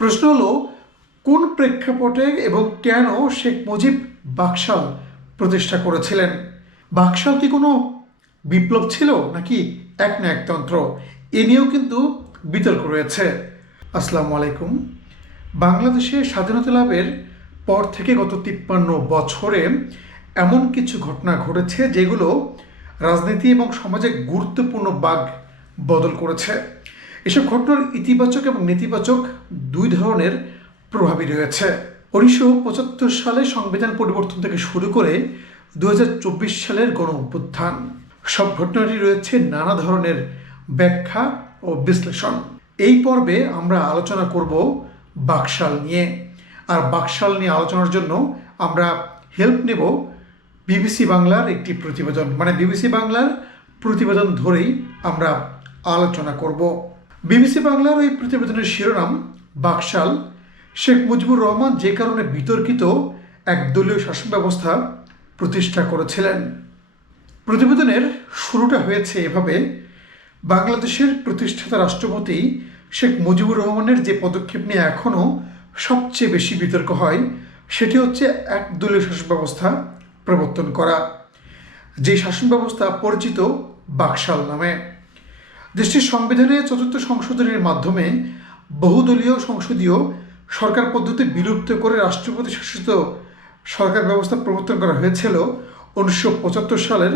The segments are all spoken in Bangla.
প্রশ্ন হলো, কোন প্রেক্ষাপটে এবং কেন শেখ মুজিব বাকশাল প্রতিষ্ঠা করেছিলেন? বাকশাল কি কোনো বিপ্লব ছিল নাকি এক না একতন্ত্র এ নিয়েও কিন্তু বিতর্ক রয়েছে। আসসালামু আলাইকুম। বাংলাদেশে স্বাধীনতা লাভের পর থেকে গত তিপ্পান্ন বছরে এমন কিছু ঘটনা ঘটেছে যেগুলো রাজনীতি এবং সমাজে গুরুত্বপূর্ণ বাঘ বদল করেছে। এসব ঘটনার ইতিবাচক এবং নেতিবাচক দুই ধরনের প্রভাবই রয়েছে। উনিশশো পঁচাত্তর সালে সংবিধান পরিবর্তন থেকে শুরু করে দু হাজার চব্বিশ সালের গণ অভ্যুত্থান সব ঘটনাটি রয়েছে নানা ধরনের ব্যাখ্যা ও বিশ্লেষণ। এই পর্বে আমরা আলোচনা করব বাকশাল নিয়ে। আর বাকশাল নিয়ে আলোচনার জন্য আমরা হেল্প নেব বিবিসি বাংলার একটি প্রতিবেদন। মানে বিবিসি বাংলার প্রতিবেদন ধরেই আমরা আলোচনা করব। বিবিসি বাংলার ওই প্রতিবেদনের শিরোনাম, বাকশাল। শেখ মুজিবুর রহমান যে কারণে বিতর্কিত এক দলীয় শাসন ব্যবস্থা প্রতিষ্ঠা করেছিলেন। প্রতিবেদনের শুরুটা হয়েছে এভাবে, বাংলাদেশের প্রতিষ্ঠাতা রাষ্ট্রপতি শেখ মুজিবুর রহমানের যে পদক্ষেপ নিয়ে এখনও সবচেয়ে বেশি বিতর্ক হয়, সেটি হচ্ছে এক দলীয় শাসন ব্যবস্থা প্রবর্তন করা, যে শাসন ব্যবস্থা পরিচিত বাকশাল নামে। দেশটির সংবিধানে চতুর্থ সংশোধনের মাধ্যমে বহুদলীয় সংসদীয় সরকার পদ্ধতি বিলুপ্ত করে রাষ্ট্রপতি শাসিত সরকার ব্যবস্থা প্রবর্তন করা হয়েছিল উনিশশো পঁচাত্তর সালের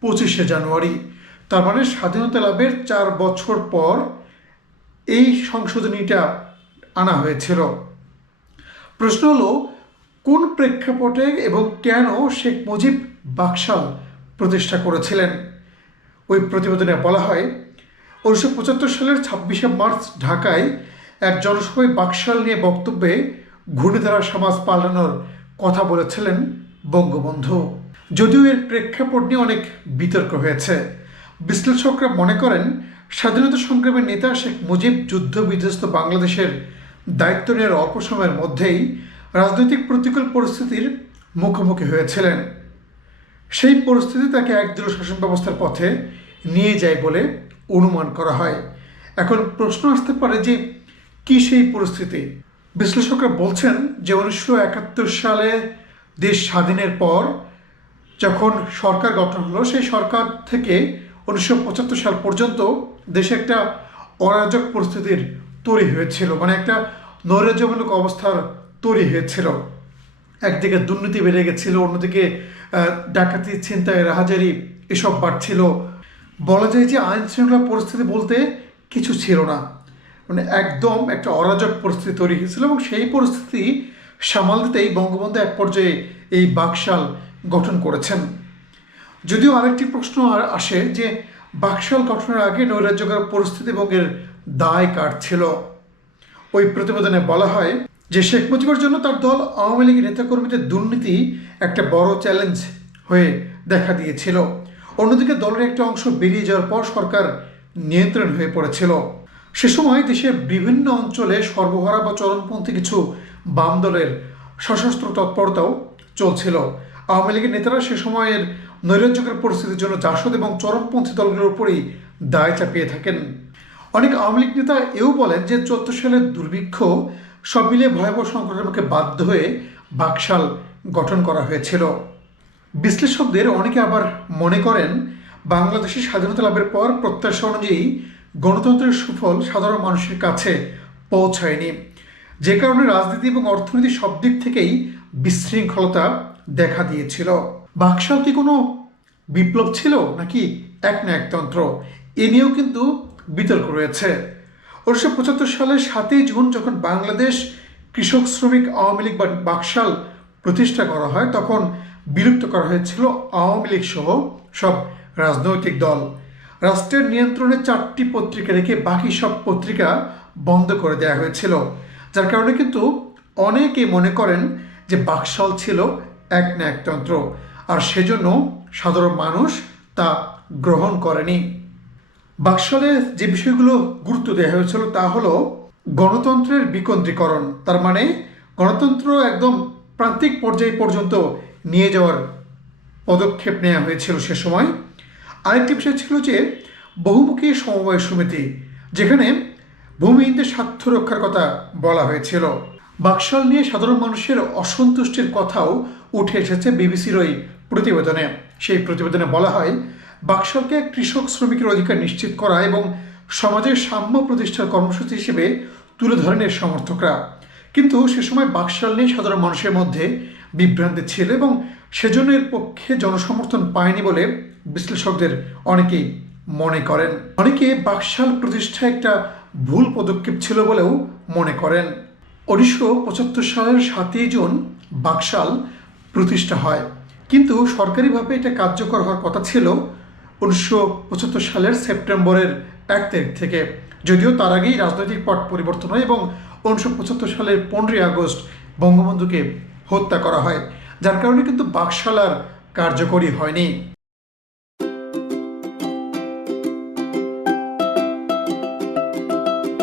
পঁচিশে জানুয়ারি। তার মানে স্বাধীনতা লাভের চার বছর পর এই সংশোধনীটা আনা হয়েছিল। প্রশ্ন হলো, কোন প্রেক্ষাপটে এবং কেন শেখ মুজিব বাকশাল প্রতিষ্ঠা করেছিলেন? ওই প্রতিবেদনে বলা হয় উনিশশো পঁচাত্তর সালের ছাব্বিশে মার্চ ঢাকায় এক জনসভায় বাকশাল নিয়ে বক্তব্যে ঘূর্ণিধারা সমাজ পাল্টানোর কথা বলেছিলেন বঙ্গবন্ধু। যদিও এর প্রেক্ষাপট নিয়ে অনেক বিতর্ক হয়েছে। বিশ্লেষকরা মনে করেন, স্বাধীনতা সংগ্রামের নেতা শেখ মুজিব যুদ্ধ বিধ্বস্ত বাংলাদেশের দায়িত্ব নেওয়ার অল্প সময়ের মধ্যেই রাজনৈতিক প্রতিকূল পরিস্থিতির মুখোমুখি হয়েছিলেন। সেই পরিস্থিতি তাকে একদল শাসন ব্যবস্থার পথে নিয়ে যায় বলে অনুমান করা হয়। এখন প্রশ্ন আসতে পারে যে, কি সেই পরিস্থিতি? বিশ্লেষকরা বলছেন যে, উনিশশো একাত্তর সালে দেশ স্বাধীনের পর যখন সরকার গঠন হলো, সেই সরকার থেকে উনিশশো পঁচাত্তর সাল পর্যন্ত দেশে একটা অরাজক পরিস্থিতির তৈরি হয়েছিল। মানে একটা নৈরাজ্যমূলক অবস্থার তৈরি হয়েছিল। একদিকে দুর্নীতি বেড়ে গেছিল, অন্যদিকে ডাকাতি, ছিনতাই, রাহাজারি এসব বাড়ছিল। বলা যায় যে আইন শৃঙ্খলা পরিস্থিতি বলতে কিছু ছিল না। মানে একদম একটা অরাজক পরিস্থিতি তৈরি হয়েছিল এবং সেই পরিস্থিতি সামাল দিতেই বঙ্গবন্ধু এক পর্যায়ে এই বাকশাল গঠন করেছেন। যদিও আরেকটি প্রশ্ন আর আসে যে বাকশাল গঠনের আগে নৈরাজ্যকর পরিস্থিতি এবং এর দায় কার ছিল? ওই প্রতিবেদনে বলা হয় যে শেখ মুজিবের জন্য তার দল আওয়ামী লীগের নেতাকর্মীদের দুর্নীতি একটা বড় চ্যালেঞ্জ হয়ে দেখা দিয়েছিল। অন্যদিকে দলের একটি অংশ বেরিয়ে যাওয়ার পর সরকার নিয়ন্ত্রণ হয়ে পড়েছিল। সে সময় দেশের বিভিন্ন অঞ্চলে সর্বহারা বা চরমপন্থী কিছু বাম দলের সশস্ত্র তৎপরতাও চলছিল। আওয়ামী লীগের নেতারা সে সময়ের নৈরাজ্যকর পরিস্থিতির জন্য জাসদ এবং চরমপন্থী দলগুলোর উপরেই দায় চাপিয়ে থাকেন। অনেক আওয়ামী লীগ নেতা এও বলেন যে চোদ্দ সালের দুর্ভিক্ষ সব মিলিয়ে ভয়াবহ সংকটের মুখে বাধ্য হয়ে বাকশাল গঠন করা হয়েছিল। বিশ্লেষকদের অনেকে আবার মনে করেন, বাংলাদেশের স্বাধীনতা লাভের পর প্রত্যাশা অনুযায়ী গণতন্ত্রের সুফল সাধারণ মানুষের কাছে পৌঁছায়নি। যে কারণে রাজনীতি এবং অর্থনীতি সব দিক থেকেই বিশৃঙ্খলতা দেখা দিয়েছিল। বাকশাল কি কোনো বিপ্লব ছিল নাকি এক না একতন্ত্র এ নিয়েও কিন্তু বিতর্ক রয়েছে। উনিশশো পঁচাত্তর সালের সাতই জুন যখন বাংলাদেশ কৃষক শ্রমিক আওয়ামী লীগ বা বাকশাল প্রতিষ্ঠা করা হয়, তখন বিলুপ্ত করা হয়েছিল আওয়ামী লীগ সহ সব রাজনৈতিক দল। রাষ্ট্রের নিয়ন্ত্রণে চারটি পত্রিকা রেখে বাকি সব পত্রিকা বন্ধ করে দেওয়া হয়েছিল। যার কারণে কিন্তু অনেকে মনে করেন যে বাকশাল ছিল এক না একতন্ত্র আর সেজন্য সাধারণ মানুষ তা গ্রহণ করেনি। বাকশালে যে বিষয়গুলো গুরুত্ব দেওয়া হয়েছিল তা হলো গণতন্ত্রের বিকেন্দ্রীকরণ, তার মানে গণতন্ত্র একদম প্রান্তিক পর্যায় পর্যন্ত নিয়ে যাওয়ার পদক্ষেপ নেওয়া হয়েছিল সে সময়। আরেকটি বিষয় ছিল যে, বহুমুখী সমবায় সমিতি, যেখানে ভূমিহীনদের স্বার্থ রক্ষার কথা বলা হয়েছিল। বাকশাল নিয়ে সাধারণ মানুষের অসন্তুষ্টির কথাও উঠে এসেছে বিবিসির ওই প্রতিবেদনে। সেই প্রতিবেদনে বলা হয়, বাকশালকে কৃষক শ্রমিকের অধিকার নিশ্চিত করা এবং সমাজের সাম্য প্রতিষ্ঠার কর্মসূচি হিসেবে তুলে ধরেন এর সমর্থকরা। কিন্তু সে সময় বাকশাল নিয়ে সাধারণ মানুষের মধ্যে বিভ্রান্তি ছিল এবং সেজন্য এর পক্ষে জনসমর্থন পায়নি বলে বিশ্লেষকদের অনেকেই মনে করেন। অনেকে বাকশাল প্রতিষ্ঠা একটা ভুল পদক্ষেপ ছিল বলেও মনে করেন। উনিশশো পঁচাত্তর সালের সাতই জুন বাকশাল প্রতিষ্ঠা হয়। কিন্তু সরকারিভাবে এটা কার্যকর হওয়ার কথা ছিল উনিশশো পঁচাত্তর সালের সেপ্টেম্বরের এক তারিখ থেকে। যদিও তার আগেই রাজনৈতিক পট পরিবর্তন হয় এবং উনিশশো পঁচাত্তর সালের পনেরোই আগস্ট বঙ্গবন্ধুকে হত্যা করা হয়, যার কারণে কিন্তু বাকশালার কার্যকরী হয়নি।